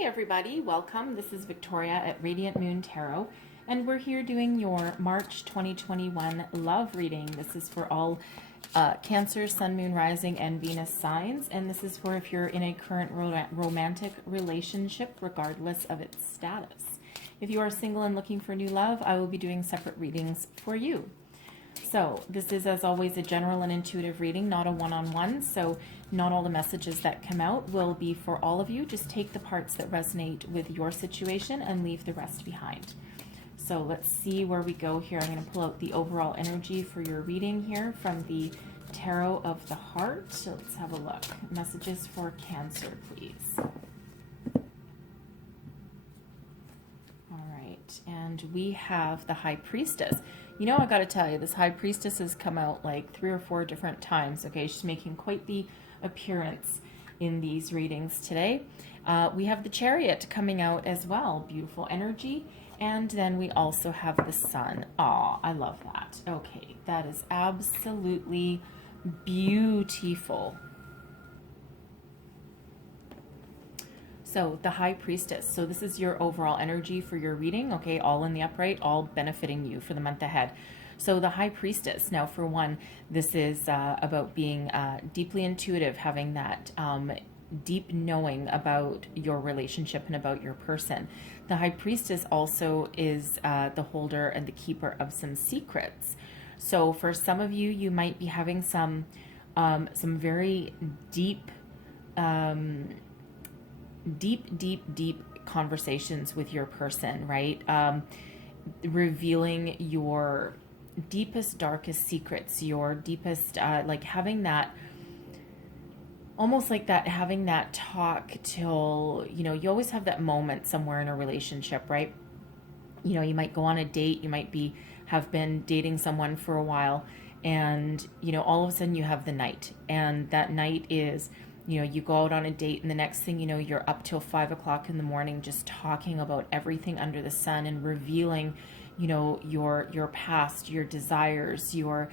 Hey everybody, welcome. This is Victoria at Radiant Moon Tarot, and we're here doing your March 2021 love reading. This is for all Cancer, Sun, Moon, Rising, and Venus signs, and this is for if you're in a current romantic relationship, regardless of its status. If you are single and looking for new love, I will be doing separate readings for you. So this is, as always, a general and intuitive reading, not a one-on-one. So not all the messages that come out will be for all of you. Just take the parts that resonate with your situation and leave the rest behind. So let's see where we go here. I'm going to pull out the overall energy for your reading here from the Tarot of the Heart. So let's have a look. Messages for Cancer, please. All right. And we have the High Priestess. You know, I got to tell you, this High Priestess has come out like 3 or 4 different times. Okay, she's making quite the appearance in these readings today. We have the Chariot coming out as well. Beautiful energy. And then we also have the Sun. Aw, I love that. Okay, that is absolutely beautiful. So the High Priestess. So this is your overall energy for your reading. Okay, all in the upright, all benefiting you for the month ahead. So the High Priestess. Now, for one, this is about being deeply intuitive, having that deep knowing about your relationship and about your person. The High Priestess also is the holder and the keeper of some secrets. So for some of you, you might be having some very deep conversations with your person, right? Revealing your deepest, darkest secrets, your deepest, like having that, almost like that, having that talk till, you know, you always have that moment somewhere in a relationship, right? You know, you might go on a date, you might have been dating someone for a while, and, you know, all of a sudden you have the night, and that night is, you know, you go out on a date and the next thing you know, you're up till 5 o'clock in the morning just talking about everything under the sun and revealing, you know, your past, your desires, your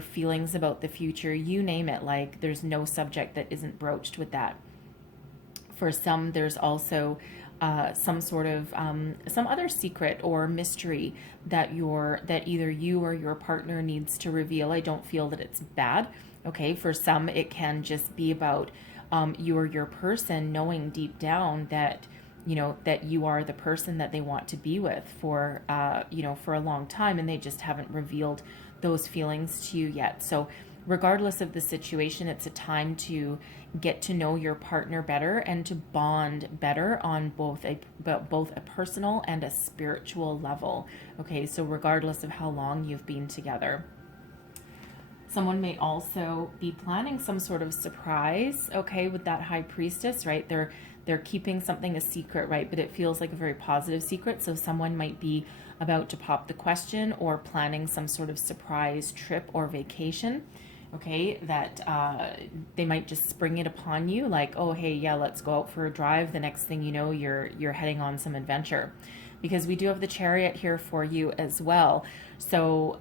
feelings about the future, you name it. Like, there's no subject that isn't broached with that. For some, there's also some sort of some other secret or mystery that either you or your partner needs to reveal. I don't feel that it's bad. Okay, for some, it can just be about you or your person knowing deep down that, you know, that you are the person that they want to be with for, you know, for a long time, and they just haven't revealed those feelings to you yet. So regardless of the situation, it's a time to get to know your partner better and to bond better on both a personal and a spiritual level. Okay, so regardless of how long you've been together. Someone may also be planning some sort of surprise, okay, with that High Priestess, right? They're keeping something a secret, right? But it feels like a very positive secret. So someone might be about to pop the question or planning some sort of surprise trip or vacation, okay, that they might just spring it upon you like, oh, hey, yeah, let's go out for a drive. The next thing you know, you're heading on some adventure. Because we do have the Chariot here for you as well. So,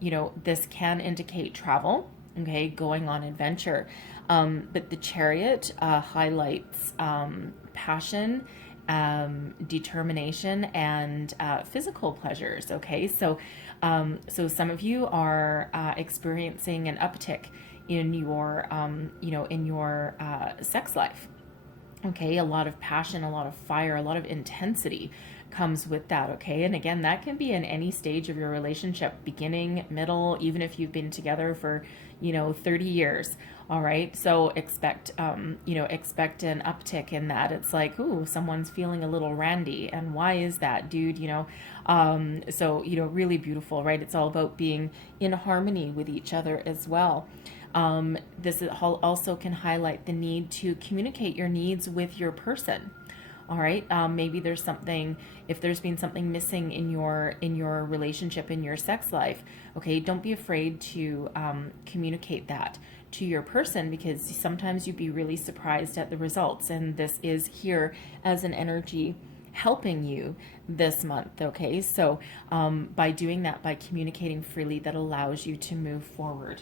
you know, this can indicate travel, okay, going on adventure. But the Chariot highlights passion, determination, and physical pleasures, okay? So, so some of you are experiencing an uptick in your, you know, in your sex life. Okay, a lot of passion, a lot of fire, a lot of intensity comes with that, okay? And again, that can be in any stage of your relationship, beginning, middle, even if you've been together for, you know, 30 years, all right? So expect, you know, expect an uptick in that. It's like, ooh, someone's feeling a little randy, and why is that, dude, you know? So, you know, really beautiful, right? It's all about being in harmony with each other as well. This also can highlight the need to communicate your needs with your person. All right. Maybe there's something, if there's been something missing in your relationship, in your sex life. Okay. Don't be afraid to communicate that to your person, because sometimes you'd be really surprised at the results. And this is here as an energy helping you this month. Okay. So by doing that, by communicating freely, that allows you to move forward.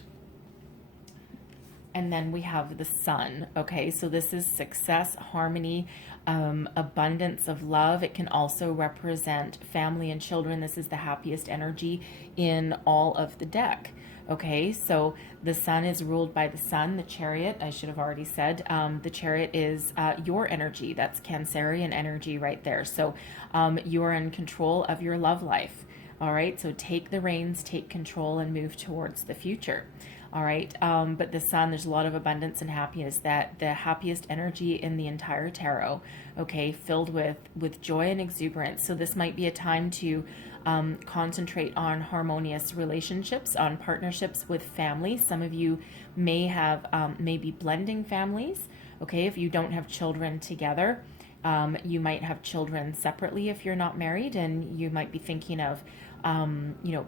And then we have the sun. Okay, so this is success, harmony, abundance of love. It can also represent family and children. This is the happiest energy in all of the deck. Okay, so the sun is ruled by the sun, the chariot. I should have already said the chariot is your energy. That's Cancerian energy right there. So you are in control of your love life. All right, so take the reins, take control, and move towards the future. All right, but the sun, there's a lot of abundance and happiness, that the happiest energy in the entire tarot, okay, filled with joy and exuberance. So this might be a time to concentrate on harmonious relationships, on partnerships with family. Some of you may have, maybe blending families, okay, if you don't have children together. You might have children separately if you're not married, and you might be thinking of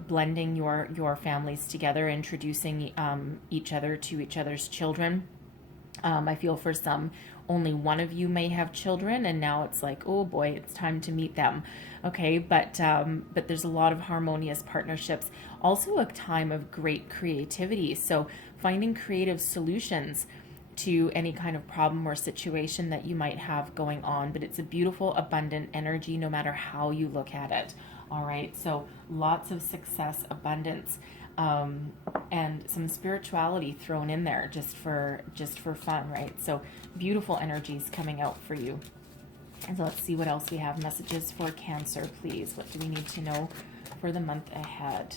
blending your families together, introducing each other to each other's children. I feel for some, only one of you may have children, and now it's like, oh boy, it's time to meet them. Okay, but there's a lot of harmonious partnerships. Also a time of great creativity. So finding creative solutions to any kind of problem or situation that you might have going on. But it's a beautiful, abundant energy no matter how you look at it. All right, so lots of success, abundance, and some spirituality thrown in there just for fun, right? So beautiful energies coming out for you. And so let's see what else we have. Messages for Cancer, please. What do we need to know for the month ahead?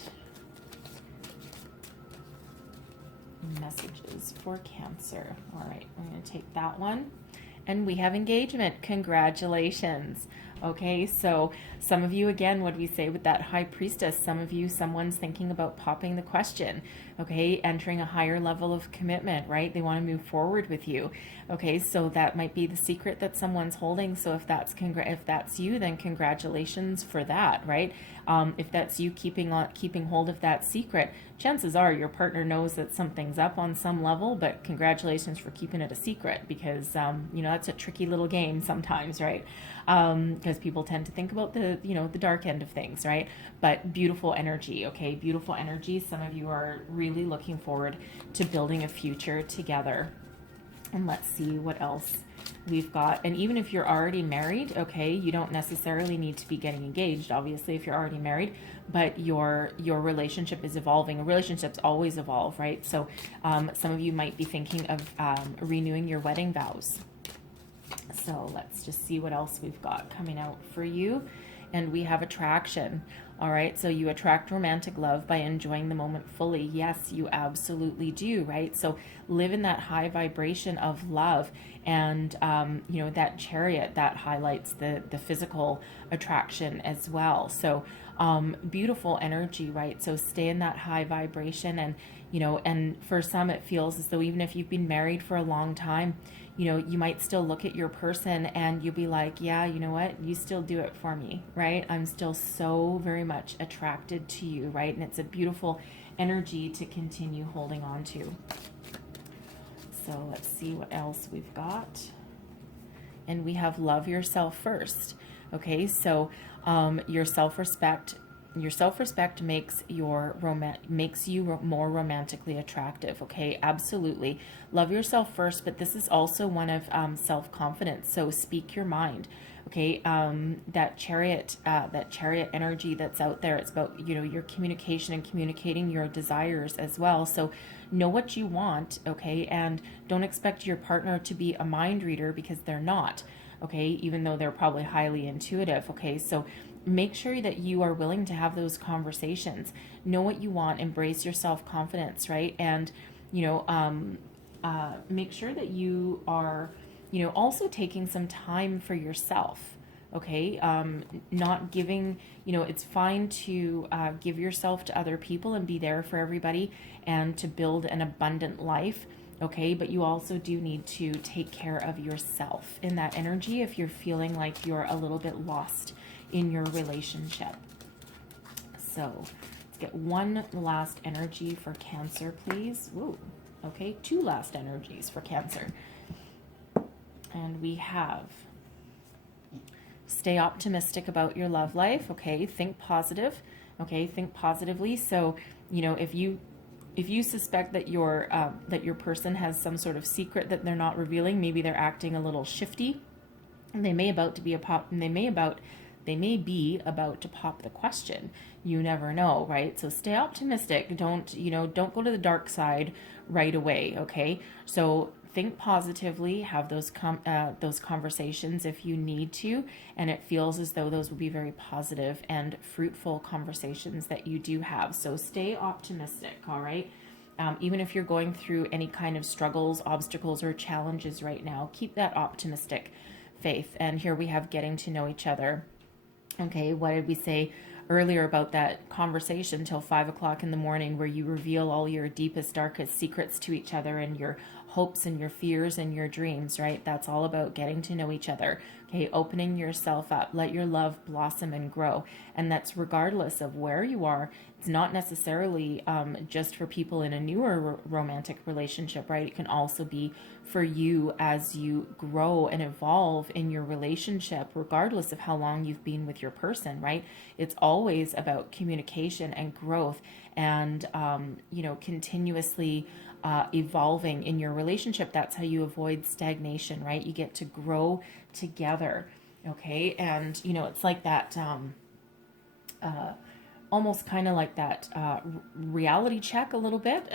Messages for Cancer. All right, I'm going to take that one. And we have engagement. Congratulations. Okay, so some of you, again, what do we say with that High Priestess? Some of you, someone's thinking about popping the question, okay, entering a higher level of commitment, right? They want to move forward with you. Okay, so that might be the secret that someone's holding. So if that's you, then congratulations for that, right? If that's you keeping hold of that secret, chances are your partner knows that something's up on some level, but congratulations for keeping it a secret, because that's a tricky little game sometimes, right? Because people tend to think about the dark end of things, right? But beautiful energy, okay? Beautiful energy. Some of you are really looking forward to building a future together. And let's see what else we've got. And even if you're already married, okay, you don't necessarily need to be getting engaged, obviously, if you're already married, but your relationship is evolving. Relationships always evolve, right? So some of you might be thinking of renewing your wedding vows. So let's just see what else we've got coming out for you. And we have attraction. All right, so you attract romantic love by enjoying the moment fully. Yes, you absolutely do, right? So live in that high vibration of love. And, that chariot, that highlights the physical attraction as well. So beautiful energy, right? So stay in that high vibration. And, and for some, it feels as though even if you've been married for a long time, you might still look at your person and you'll be like, yeah, you know what? You still do it for me, right? I'm still so very much attracted to you, right? And it's a beautiful energy to continue holding on to. So let's see what else we've got. And we have love yourself first. Okay, so your self-respect makes you more romantically attractive. Okay, absolutely. Love yourself first, but this is also one of self-confidence. So speak your mind. Okay, that chariot energy that's out there. It's about your communication and communicating your desires as well. So know what you want. Okay, and don't expect your partner to be a mind reader, because they're not. Okay, even though they're probably highly intuitive. Okay, so make sure that you are willing to have those conversations. Know what you want. Embrace your self-confidence, right? And make sure that you are also taking some time for yourself. Okay, not giving, it's fine to give yourself to other people and be there for everybody and to build an abundant life. Okay, but you also do need to take care of yourself in that energy if you're feeling like you're a little bit lost in your relationship. So let's get one last energy for Cancer, please. Woo. Okay, two last energies for Cancer. And we have stay optimistic about your love life. Okay, think positive. Okay, think positively. So, if you if you suspect that your person has some sort of secret that they're not revealing, maybe they're acting a little shifty, and they may be about to pop the question. You never know, right? So stay optimistic. Don't go to the dark side right away, okay? So think positively, have those conversations if you need to, and it feels as though those will be very positive and fruitful conversations that you do have. So stay optimistic, all right? Even if you're going through any kind of struggles, obstacles, or challenges right now, keep that optimistic faith. And here we have getting to know each other. Okay, what did we say earlier about that conversation till 5 o'clock in the morning where you reveal all your deepest, darkest secrets to each other and your hopes and your fears and your dreams, right? That's all about getting to know each other. Okay, opening yourself up, let your love blossom and grow. And that's regardless of where you are. It's not necessarily just for people in a newer romantic relationship, right? It can also be for you as you grow and evolve in your relationship, regardless of how long you've been with your person, right? It's always about communication and growth and, continuously evolving in your relationship. That's how you avoid stagnation, right? You get to grow together, okay? And, it's like that, almost kind of like that reality check a little bit,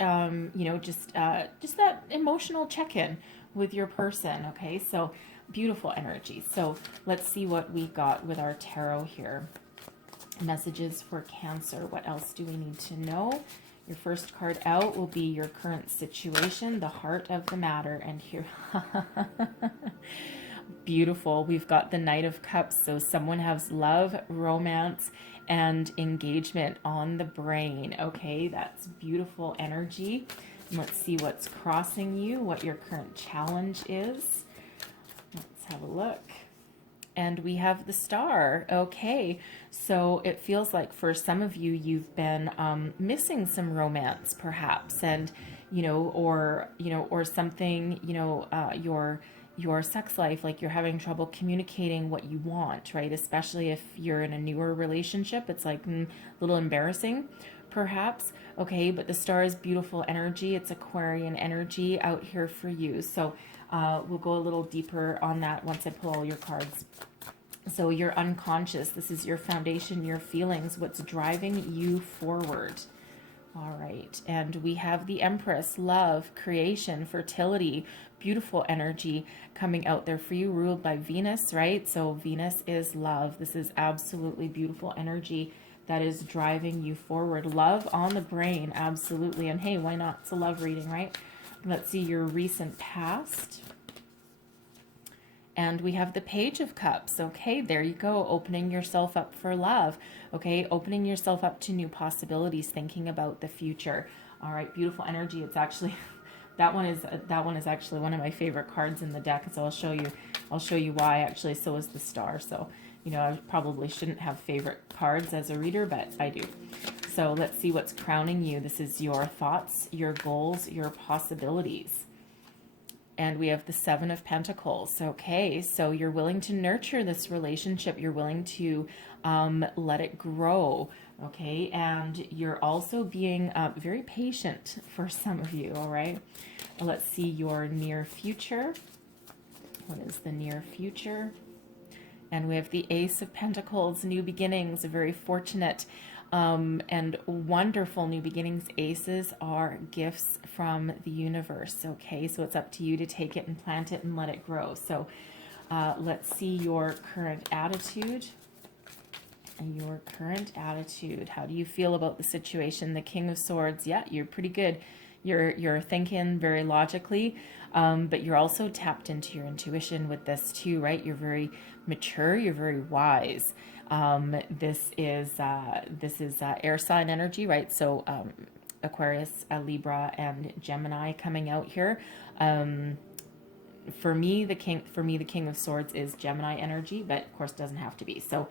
just that emotional check-in with your person, okay? So beautiful energy. So let's see what we got with our tarot here. Messages for Cancer. What else do we need to know? Your first card out will be your current situation, the heart of the matter. And here, beautiful. We've got the Knight of Cups. So someone has love, romance, and engagement on the brain. Okay, that's beautiful energy. Let's see what's crossing you, what your current challenge is. Let's have a look. And we have the Star. Okay, so it feels like for some of you, you've been missing some romance, perhaps, and or something. Your sex life, like you're having trouble communicating what you want, right? Especially if you're in a newer relationship, it's like a little embarrassing, perhaps. Okay, but the Star is beautiful energy. It's Aquarian energy out here for you. So we'll go a little deeper on that once I pull all your cards. So your unconscious, this is your foundation, your feelings, what's driving you forward. All right, and we have the Empress, love, creation, fertility, beautiful energy coming out there for you, ruled by Venus, right? So Venus is love. This is absolutely beautiful energy that is driving you forward. Love on the brain, absolutely. And hey, why not? It's a love reading, right? Let's see your recent past. And we have the Page of Cups. Okay, there you go. Opening yourself up for love. Okay, opening yourself up to new possibilities, thinking about the future. All right, beautiful energy. It's actually that one is actually one of my favorite cards in the deck. So I'll show you why. Actually, so is the Star. So I probably shouldn't have favorite cards as a reader, but I do. So let's see what's crowning you. This is your thoughts, your goals, your possibilities. And we have the Seven of Pentacles. Okay, so you're willing to nurture this relationship. You're willing to let it grow. Okay, and you're also being very patient for some of you. All right, let's see your near future. What is the near future? And we have the Ace of Pentacles, new beginnings, very fortunate and wonderful new beginnings. Aces are gifts from the universe. Okay, so it's up to you to take it and plant it and let it grow. So let's see your current attitude. Your current attitude. How do you feel about the situation? The King of Swords. Yeah, you're pretty good. You're thinking very logically, but you're also tapped into your intuition with this too, right? You're very mature. You're very wise. This is air sign energy, right? So Aquarius, Libra, and Gemini coming out here. For me, the King of Swords is Gemini energy, but of course doesn't have to be. So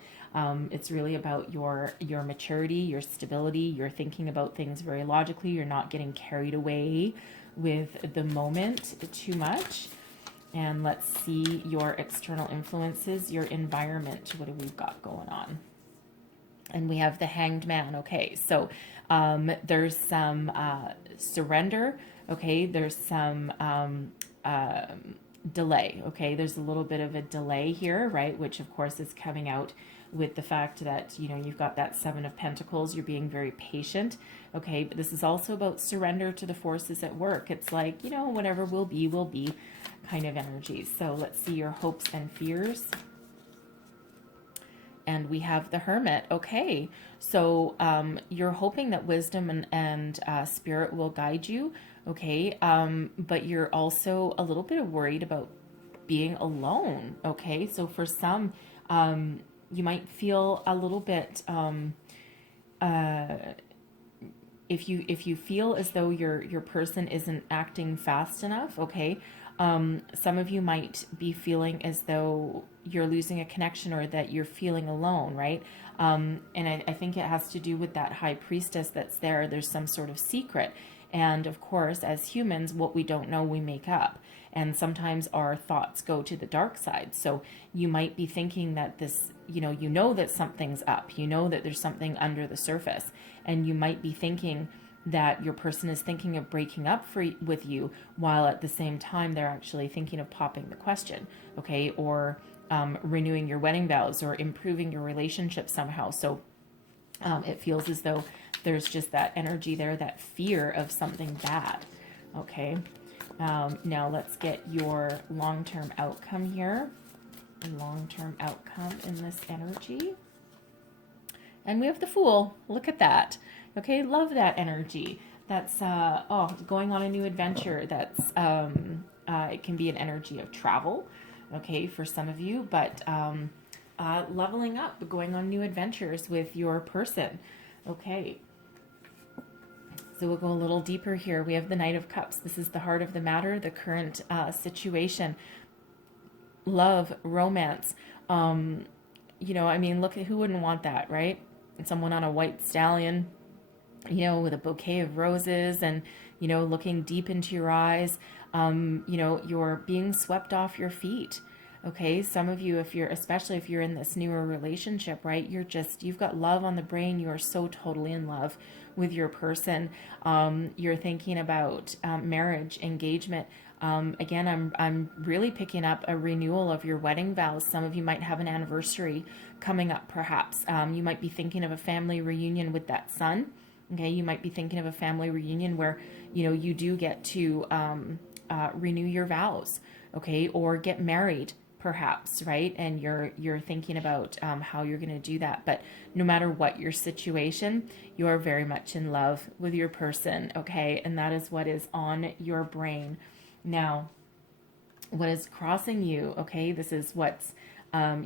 it's really about your maturity, your stability. You're thinking about things very logically. You're not getting carried away with the moment too much. And let's see your external influences, your environment. What do we got going on? And we have the Hanged Man. Okay, so there's some surrender. Okay, there's some delay. Okay, there's a little bit of a delay here, right? Which of course is coming out with the fact that, you know, you've got that Seven of Pentacles. You're being very patient. Okay, but this is also about surrender to the forces at work. It's like, you know, whatever will be kind of energy. So let's see your hopes and fears. And we have the Hermit. Okay, so you're hoping that wisdom and spirit will guide you. Okay, but you're also a little bit worried about being alone. Okay, so for some, you might feel a little bit if you feel as though your person isn't acting fast enough. Okay, some of you might be feeling as though you're losing a connection or that you're feeling alone, right? And I think it has to do with that High Priestess that's there. There's some sort of secret. And of course, as humans, what we don't know, we make up. And sometimes our thoughts go to the dark side. So you might be thinking that this, you know that something's up. You know that there's something under the surface. And you might be thinking that your person is thinking of breaking up with you, while at the same time they're actually thinking of popping the question, okay? Or renewing your wedding vows or improving your relationship somehow. So it feels as though there's just that energy there, that fear of something bad, okay? Now let's get your long-term outcome here. Long-term outcome in this energy. And we have the Fool. Look at that. Okay, love that energy. That's, going on a new adventure. That's, it can be an energy of travel, okay, for some of you, but leveling up, going on new adventures with your person, okay. So we'll go a little deeper here. We have the Knight of Cups. This is the heart of the matter, the current situation. Love, romance. I mean, look at who wouldn't want that, right? Someone on a white stallion, with a bouquet of roses and, looking deep into your eyes. You're being swept off your feet. Okay, some of you, especially if you're in this newer relationship, right, you've got love on the brain. You are so totally in love with your person. You're thinking about marriage, engagement. Again, I'm really picking up a renewal of your wedding vows. Some of you might have an anniversary coming up, perhaps. You might be thinking of a family reunion with that son. Okay, you might be thinking of a family reunion where, you do get to renew your vows, okay, or get married, perhaps, right? And you're thinking about how you're going to do that. But no matter what your situation, you are very much in love with your person, okay? And that is what is on your brain. Now, what is crossing you, okay? This is what's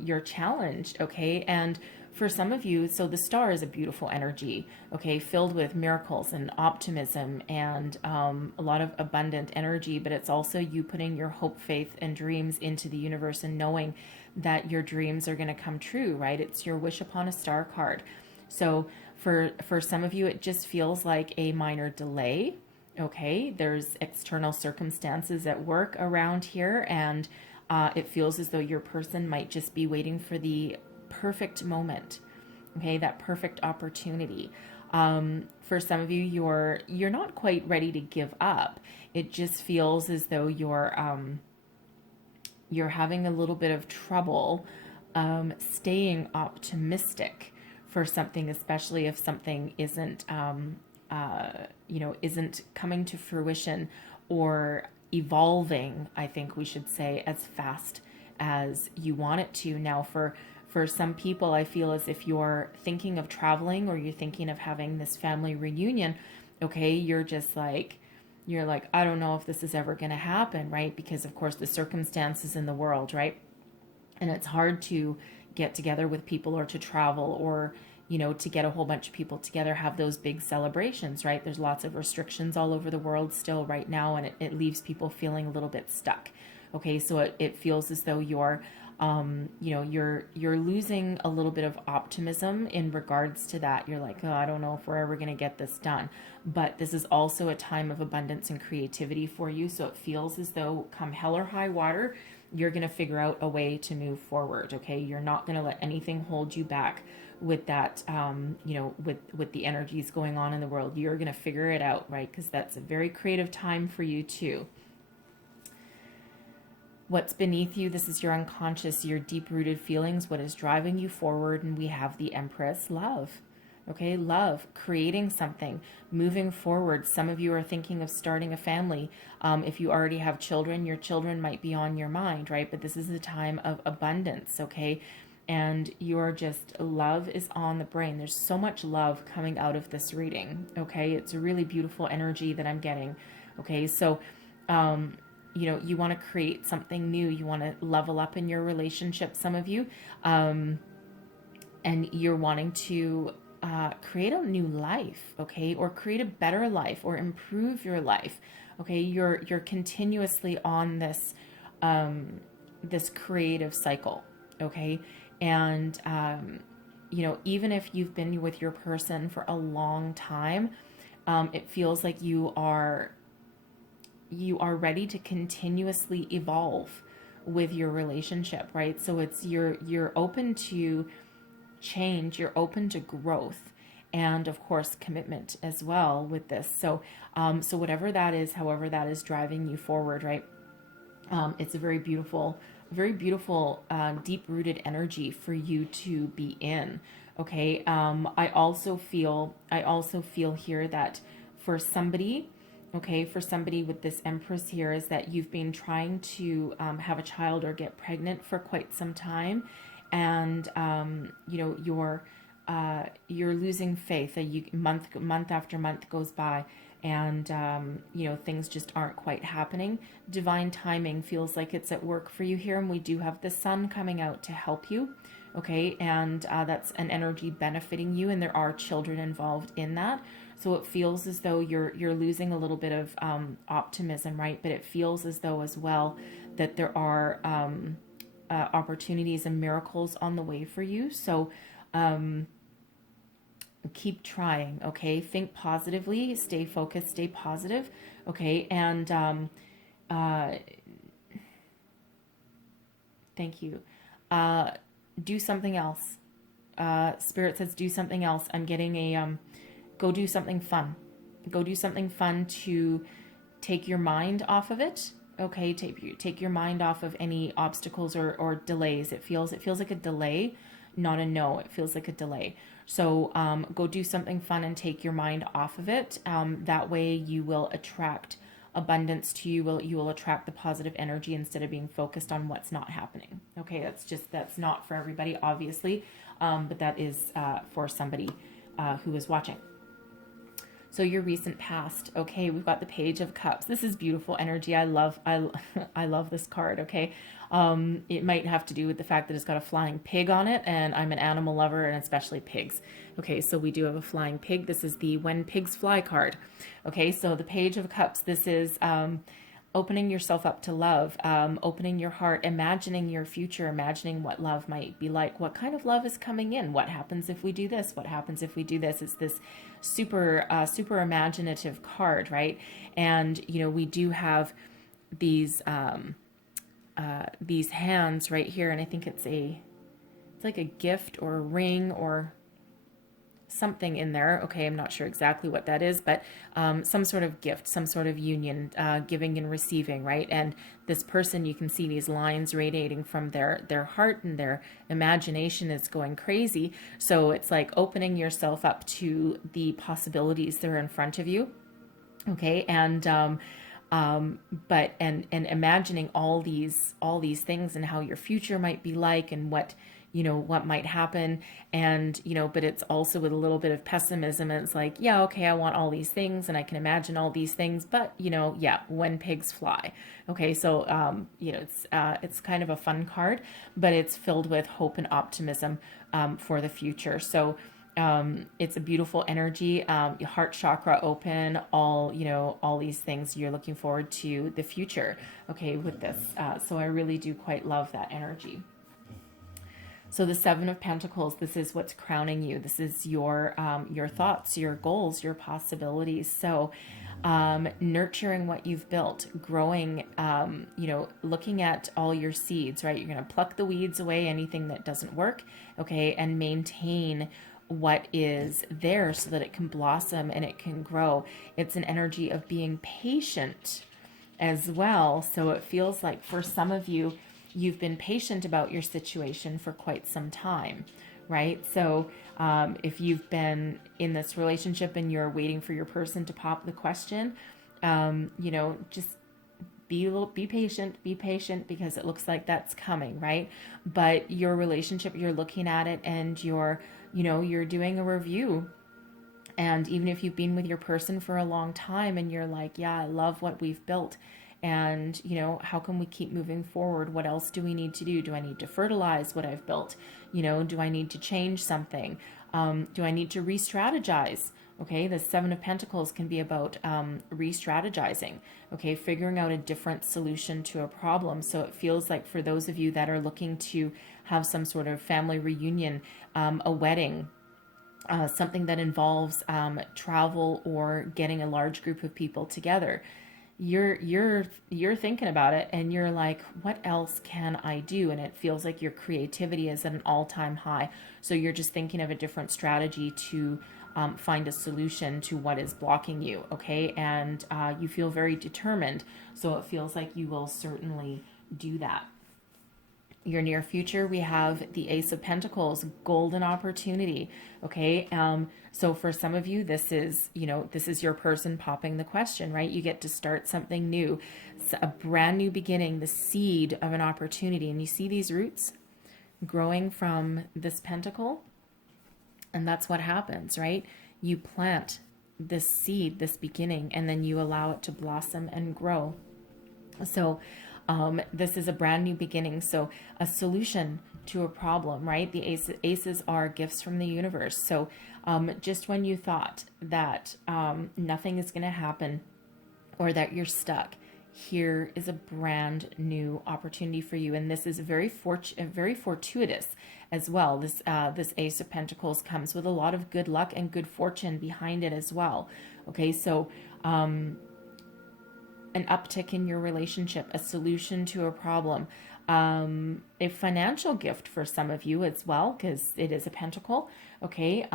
your challenge, okay? And for some of you, so the Star is a beautiful energy, okay, filled with miracles and optimism and a lot of abundant energy, but it's also you putting your hope, faith, and dreams into the universe and knowing that your dreams are going to come true, right? It's your wish upon a star card. So for some of you, it just feels like a minor delay, okay? There's external circumstances at work around here, and it feels as though your person might just be waiting for the perfect moment, okay, that perfect opportunity. For some of you, you're not quite ready to give up. It just feels as though you're having a little bit of trouble staying optimistic for something, especially if something isn't isn't coming to fruition or evolving, I think we should say, as fast as you want it to. Now, for some people, I feel as if you're thinking of traveling or you're thinking of having this family reunion, okay, you're like, I don't know if this is ever going to happen, right? Because, of course, the circumstances in the world, right? And it's hard to get together with people or to travel or, to get a whole bunch of people together, have those big celebrations, right? There's lots of restrictions all over the world still right now, and it leaves people feeling a little bit stuck. Okay, so it feels as though you're losing a little bit of optimism in regards to that. You're like, oh, I don't know if we're ever going to get this done. But this is also a time of abundance and creativity for you. So it feels as though come hell or high water, you're going to figure out a way to move forward. Okay. You're not going to let anything hold you back with that, with the energies going on in the world. You're going to figure it out, right? Because that's a very creative time for you too. What's beneath you, this is your unconscious, your deep-rooted feelings, what is driving you forward. And we have the Empress, love. Okay, love, creating something, moving forward. Some of you are thinking of starting a family. If you already have children, your children might be on your mind, right? But this is a time of abundance, okay? And you're just, love is on the brain. There's so much love coming out of this reading, okay? It's a really beautiful energy that I'm getting, okay? So, you want to create something new. You want to level up in your relationship, some of you, and you're wanting to create a new life, okay, or create a better life, or improve your life, okay. You're continuously on this this creative cycle, okay, and even if you've been with your person for a long time, it feels like you are ready to continuously evolve with your relationship, right? So it's you're open to change, you're open to growth, and of course commitment as well with this. So so whatever that is, however that is driving you forward, right? It's a very beautiful deep-rooted energy for you to be in, okay. I also feel here that for somebody, okay, for somebody with this Empress here, is that you've been trying to have a child or get pregnant for quite some time, and you're losing faith. Month after month goes by, and things just aren't quite happening. Divine timing feels like it's at work for you here, and we do have the Sun coming out to help you, okay, and that's an energy benefiting you, and there are children involved in that. So it feels as though you're losing a little bit of optimism, right? But it feels as though as well that there are opportunities and miracles on the way for you. So keep trying, okay? Think positively, stay focused, stay positive, okay? And thank you. Do something else. Spirit says do something else. I'm getting a go do something fun. Go do something fun to take your mind off of it. Okay, take your mind off of any obstacles or delays. It feels like a delay, not a no. It feels like a delay. So go do something fun and take your mind off of it. That way you will attract abundance to you. You will attract the positive energy instead of being focused on what's not happening. Okay, that's not for everybody, obviously, but that is for somebody who is watching. So your recent past, okay, we've got the Page of Cups. This is beautiful energy. I love this card, okay. It might have to do with the fact that it's got a flying pig on it, and I'm an animal lover, and especially pigs. Okay, so we do have a flying pig. This is the When Pigs Fly card. Okay, so the Page of Cups, this is opening yourself up to love, opening your heart, imagining your future, imagining what love might be like, what kind of love is coming in, what happens if we do this, what happens if we do this. It's this super imaginative card, right? And we do have these hands right here, and I think it's like a gift or a ring or something in there. Okay, I'm not sure exactly what that is, but some sort of gift, some sort of union, giving and receiving, right? And this person, you can see these lines radiating from their heart, and their imagination is going crazy. So it's like opening yourself up to the possibilities that are in front of you. Okay, and but imagining all these things and how your future might be like, and what might happen, and but it's also with a little bit of pessimism, and it's like, yeah, okay, I want all these things and I can imagine all these things, but yeah, when pigs fly. Okay, so it's kind of a fun card, but it's filled with hope and optimism for the future. So it's a beautiful energy, your heart chakra open, all these things. You're looking forward to the future, okay, with this. So I really do quite love that energy. So the Seven of Pentacles, this is what's crowning you. This is your thoughts, your goals, your possibilities. So nurturing what you've built, growing, looking at all your seeds, right? You're going to pluck the weeds away, anything that doesn't work, okay, and maintain what is there so that it can blossom and it can grow. It's an energy of being patient as well. So it feels like for some of you, you've been patient about your situation for quite some time, right? So if you've been in this relationship and you're waiting for your person to pop the question, just be patient because it looks like that's coming, right? But your relationship, you're looking at it and you're doing a review. And even if you've been with your person for a long time and you're like, yeah, I love what we've built. And, how can we keep moving forward? What else do we need to do? Do I need to fertilize what I've built? Do I need to change something? Do I need to re-strategize? Okay, the Seven of Pentacles can be about re-strategizing, okay, figuring out a different solution to a problem. So it feels like for those of you that are looking to have some sort of family reunion, a wedding, something that involves travel or getting a large group of people together, you're thinking about it and you're like, what else can I do? And it feels like your creativity is at an all-time high. So you're just thinking of a different strategy to find a solution to what is blocking you, okay? And you feel very determined. So it feels like you will certainly do that. Your near future, we have the Ace of Pentacles, golden opportunity. Okay. So for some of you, this is your person popping the question, right? You get to start something new. It's a brand new beginning, the seed of an opportunity. And you see these roots growing from this pentacle. And that's what happens, right? You plant this seed, this beginning, and then you allow it to blossom and grow. So this is a brand new beginning. So a solution to a problem, right? The aces are gifts from the universe. So just when you thought that nothing is going to happen or that you're stuck, here is a brand new opportunity for you. And this is very fortuitous as well. This Ace of Pentacles comes with a lot of good luck and good fortune behind it as well. Okay, so an uptick in your relationship, a solution to a problem, a financial gift for some of you as well, because it is a pentacle, okay,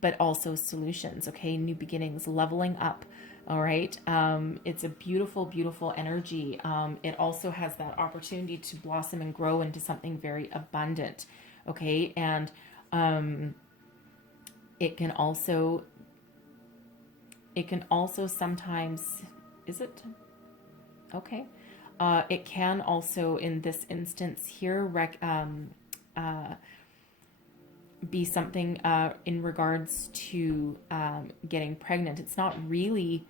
but also solutions, okay, new beginnings, leveling up, all right. It's a beautiful, beautiful energy. It also has that opportunity to blossom and grow into something very abundant, okay, and it can also sometimes, is it? Okay. It can also, in this instance here, be something in regards to getting pregnant. It's not really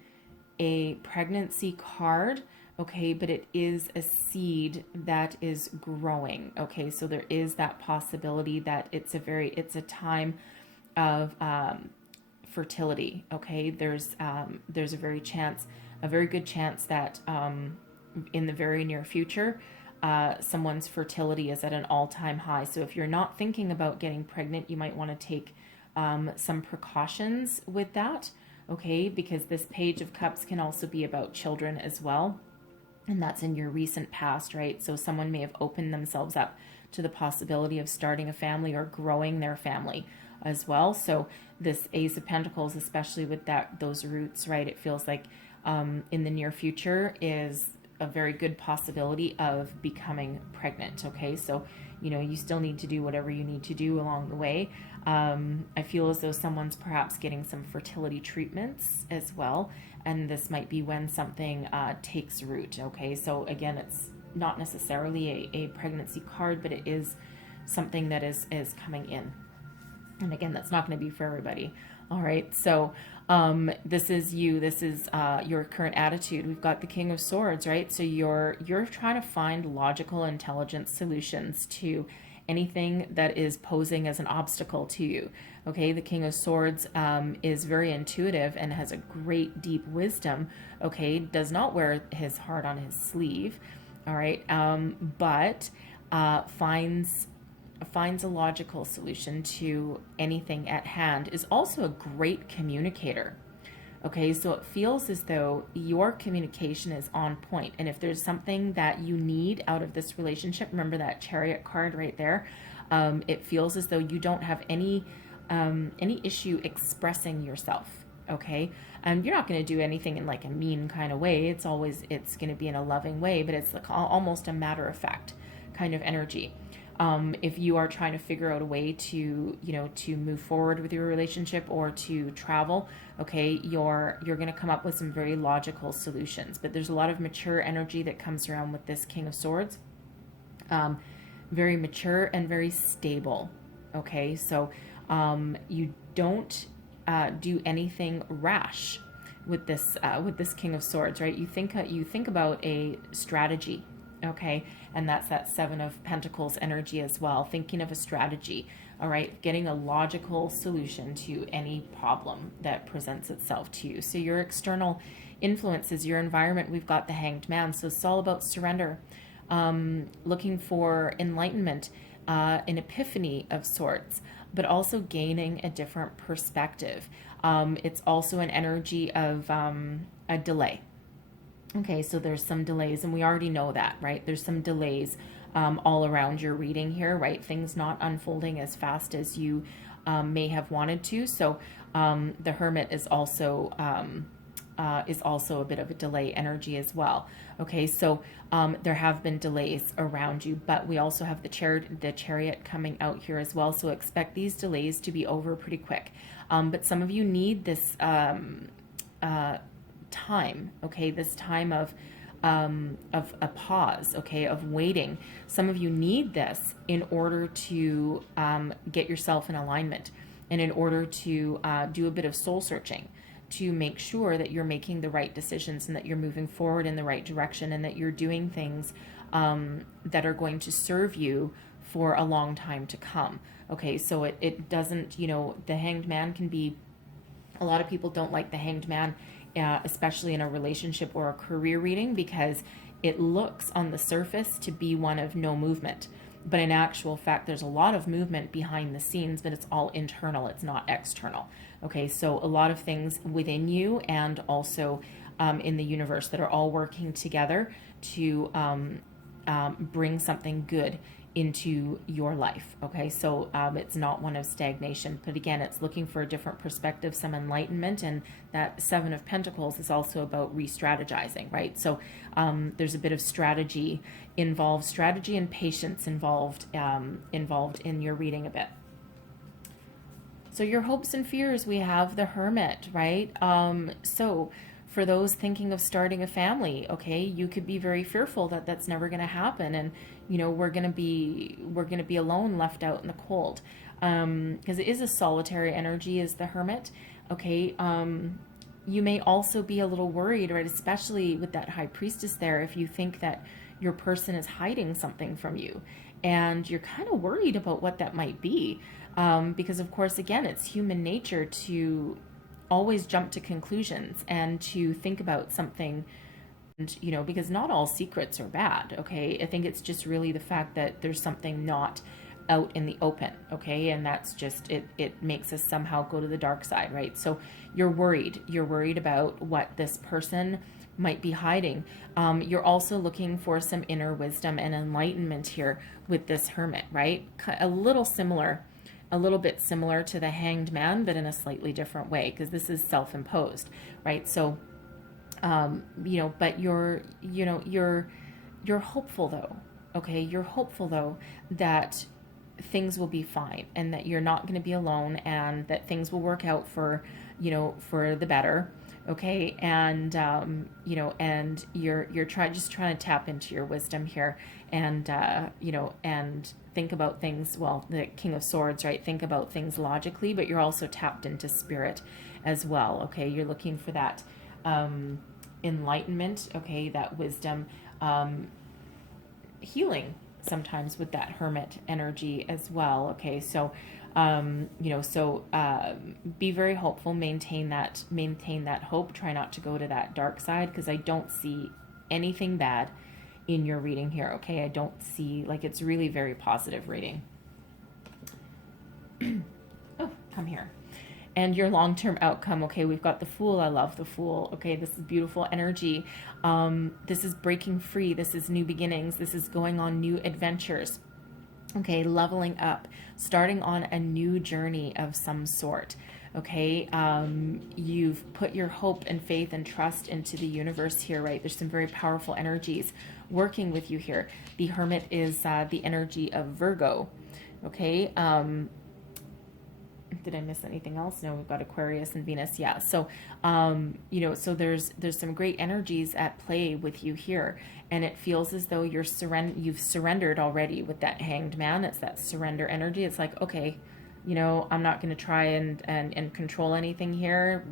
a pregnancy card, okay, but it is a seed that is growing, okay? So there is that possibility that it's a time of fertility, okay? There's a very good chance that in the very near future, someone's fertility is at an all-time high. So if you're not thinking about getting pregnant, you might want to take some precautions with that, okay? Because this Page of Cups can also be about children as well. And that's in your recent past, right? So someone may have opened themselves up to the possibility of starting a family or growing their family as well. So this Ace of Pentacles, especially with those roots, right? It feels like in the near future is a very good possibility of becoming pregnant, okay? So, you still need to do whatever you need to do along the way. I feel as though someone's perhaps getting some fertility treatments as well, and this might be when something takes root, okay? So again, it's not necessarily a pregnancy card, but it is something that is coming in. And again, that's not going to be for everybody. All right. So this is you. This is your current attitude. We've got the King of Swords, right? So you're trying to find logical, intelligent solutions to anything that is posing as an obstacle to you. Okay. The King of Swords is very intuitive and has a great deep wisdom. Okay. Does not wear his heart on his sleeve. All right. But finds a logical solution to anything at hand, is also a great communicator. Okay, so it feels as though your communication is on point. And if there's something that you need out of this relationship, remember that Chariot card right there. It feels as though you don't have any issue expressing yourself. Okay, you're not going to do anything in like a mean kind of way. It's going to be in a loving way, but it's like almost a matter of fact kind of energy. If you are trying to figure out a way to, to move forward with your relationship or to travel, okay, you're going to come up with some very logical solutions. But there's a lot of mature energy that comes around with this King of Swords. Very mature and very stable. Okay, so you don't do anything rash with this King of Swords, right? You think about a strategy. Okay, and that's that Seven of Pentacles energy as well, thinking of a strategy, all right, getting a logical solution to any problem that presents itself to you. So your external influences, your environment, we've got the Hanged Man, so it's all about surrender, looking for enlightenment, an epiphany of sorts, but also gaining a different perspective. It's also an energy of a delay. Okay, so there's some delays, and we already know that, right? There's some delays all around your reading here, right? Things not unfolding as fast as you may have wanted to. So the Hermit is also a bit of a delay energy as well. Okay, so there have been delays around you, but we also have the Chariot coming out here as well. So expect these delays to be over pretty quick. But some of you need this time, okay, this time of a pause, okay, of waiting. Some of you need this in order to get yourself in alignment, and in order to do a bit of soul searching, to make sure that you're making the right decisions and that you're moving forward in the right direction, and that you're doing things that are going to serve you for a long time to come. Okay, so it doesn't, the Hanged Man can be, a lot of people don't like the Hanged Man, especially in a relationship or a career reading, because it looks on the surface to be one of no movement. But in actual fact, there's a lot of movement behind the scenes, but it's all internal. It's not external. Okay, so a lot of things within you and also in the universe that are all working together to bring something good into your life. Okay, so it's not one of stagnation, but again, it's looking for a different perspective, some enlightenment, and that Seven of Pentacles is also about re-strategizing, right? So there's a bit of strategy involved, strategy and patience involved in your reading a bit. So your hopes and fears, we have the Hermit, right? So for those thinking of starting a family, okay, you could be very fearful that that's never going to happen, and we're going to be alone, left out in the cold, because it is a solitary energy, is the Hermit. Okay, you may also be a little worried, right, especially with that High Priestess there, if you think that your person is hiding something from you, and you're kind of worried about what that might be, because of course, again, it's human nature to always jump to conclusions and to think about something, and because not all secrets are bad. Okay, I think it's just really the fact that there's something not out in the open. Okay, and that's just it makes us somehow go to the dark side, right? So you're worried about what this person might be hiding. You're also looking for some inner wisdom and enlightenment here with this Hermit, right? A little bit similar to the Hanged Man, but in a slightly different way, because this is self-imposed, right? So, but you're hopeful though, okay? You're hopeful though that things will be fine, and that you're not going to be alone, and that things will work out for the better, okay? And and you're just trying to tap into your wisdom here, and and think about things, well, the King of Swords, right? Think about things logically, but you're also tapped into spirit as well, okay? You're looking for that enlightenment, okay? That wisdom, healing sometimes with that Hermit energy as well, okay? So, be very hopeful, maintain that hope, try not to go to that dark side, because I don't see anything bad in your reading here, okay? I don't see, like, it's really very positive reading. Oh, come here. and your long-term outcome. Okay, we've got the Fool. I love the Fool. Okay, this is beautiful energy. This is breaking free. This is new beginnings. This is going on new adventures. Okay, leveling up, starting on a new journey of some sort. Okay, you've put your hope and faith and trust into the universe here, right? There's some very powerful energies working with you here. The Hermit is the energy of Virgo. Okay, did I miss anything else? No, we've got Aquarius and Venus. Yeah. So, you know, so there's some great energies at play with you here, and it feels as though you've surrendered already with that Hanged Man. It's that surrender energy. It's like, okay, you know, I'm not going to try and control anything here.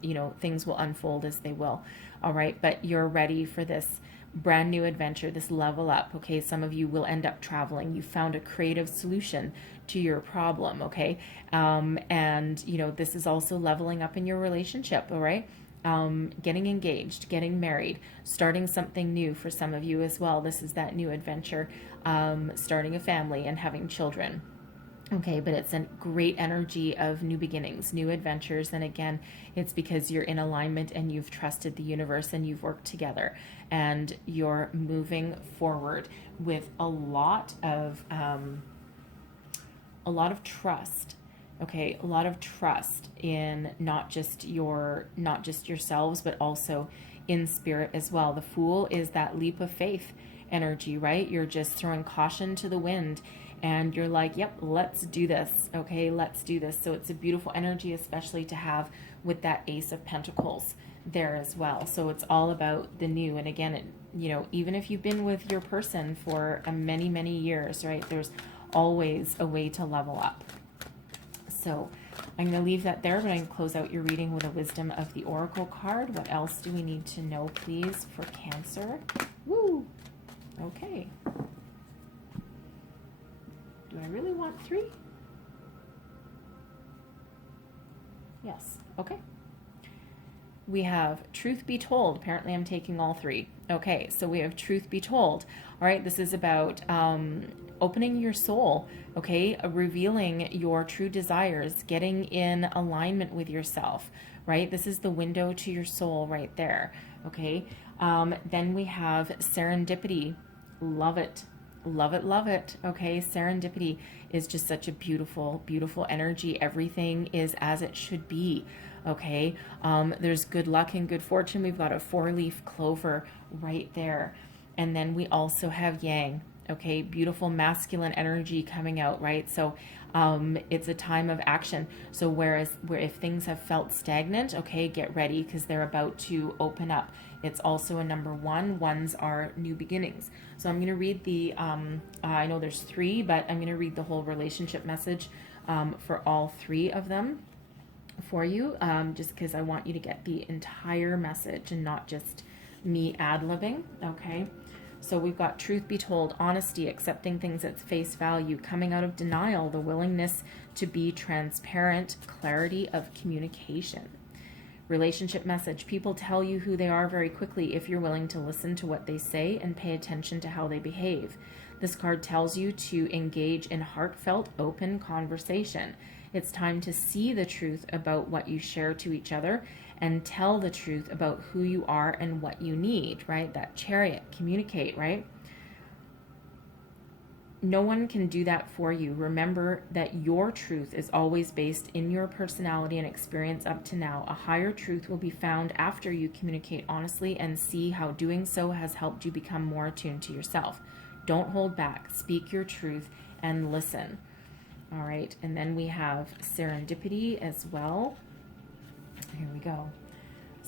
You know, things will unfold as they will. All right. But you're ready for this brand new adventure, this level up. Okay. Some of you will end up traveling. You found a creative solution to your problem. Okay. And you know, this is also leveling up in your relationship. All right. Getting engaged, getting married, starting something new for some of you as well. This is that new adventure, starting a family and having children. Okay, but it's a great energy of new beginnings, new adventures. And again, it's because you're in alignment and you've trusted the universe and you've worked together and you're moving forward with a lot of trust. Okay, a lot of trust in not just yourselves, but also in spirit as well. The Fool is that leap of faith energy, right? You're just throwing caution to the wind. And you're like, yep, let's do this. Okay, let's do this. So it's a beautiful energy, especially to have with that Ace of Pentacles there as well. So it's all about the new. And again, you know, even if you've been with your person for many, many years, right, there's always a way to level up. So I'm going to leave that there, but I can close out your reading with a Wisdom of the Oracle card. What else do we need to know, please, for Cancer? Woo! Okay. Do I really want 3? Yes. Okay. We have Truth Be Told. Apparently I'm taking all 3. Okay, so we have Truth Be Told. All right, this is about opening your soul, okay? Revealing your true desires, getting in alignment with yourself, right? This is the window to your soul right there, okay? Then we have Serendipity. Love it. Love it, love it. Okay, serendipity is just such a beautiful, beautiful energy. Everything is as it should be. Okay, there's good luck and good fortune. We've got a 4-leaf clover right there. And then we also have Yang. Okay, beautiful masculine energy coming out, right? So it's a time of action. So where if things have felt stagnant, okay, get ready because they're about to open up. It's also a number 1. Ones are new beginnings. So I'm going to read the, I know there's 3, but I'm going to read the whole relationship message for all 3 of them for you, just because I want you to get the entire message and not just me ad-libbing, okay? So we've got Truth Be Told, honesty, accepting things at face value, coming out of denial, the willingness to be transparent, clarity of communication. Relationship message, people tell you who they are very quickly if you're willing to listen to what they say and pay attention to how they behave. This card tells you to engage in heartfelt, open conversation. It's time to see the truth about what you share to each other and tell the truth about who you are and what you need, right? That Chariot, communicate, right? No one can do that for you. Remember that your truth is always based in your personality and experience up to now. A higher truth will be found after you communicate honestly and see how doing so has helped you become more attuned to yourself. Don't hold back. Speak your truth and listen. All right, and then we have Serendipity as well. Here we go.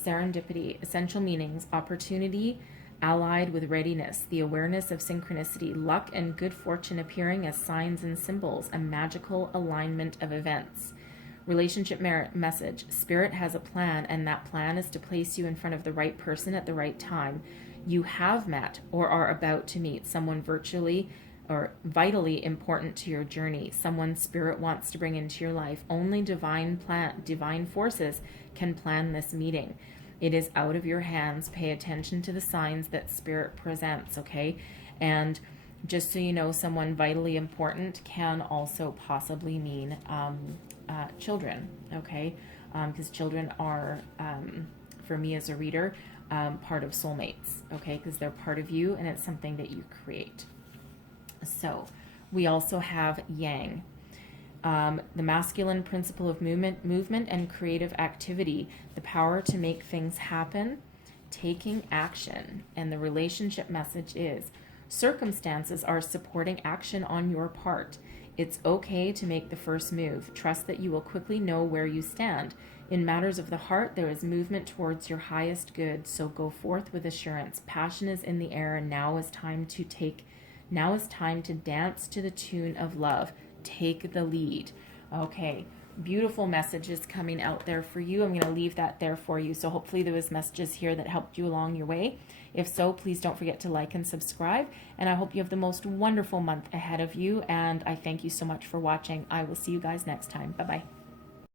Serendipity, essential meanings, opportunity, allied with readiness, the awareness of synchronicity, luck and good fortune appearing as signs and symbols, a magical alignment of events. Relationship message, spirit has a plan, and that plan is to place you in front of the right person at the right time. You have met or are about to meet someone virtually or vitally important to your journey, someone spirit wants to bring into your life. Only divine forces can plan this meeting. It is out of your hands. Pay attention to the signs that spirit presents, okay? And Just so you know, someone vitally important can also possibly mean children, okay? Because children are, for me as a reader, part of soulmates, okay? Because they're part of you and it's something that you create. So we also have Yang. The masculine principle of movement and creative activity, the power to make things happen, taking action. And the relationship message is, circumstances are supporting action on your part. It's okay to make the first move. Trust that you will quickly know where you stand. In matters of the heart, there is movement towards your highest good, so go forth with assurance. Passion is in the air, and now is time to dance to the tune of love. Take the lead. Okay, beautiful messages coming out there for you. I'm going to leave that there for you. So hopefully there was messages here that helped you along your way. If so, please don't forget to like and subscribe. And I hope you have the most wonderful month ahead of you. And I thank you so much for watching. I will see you guys next time. Bye-bye.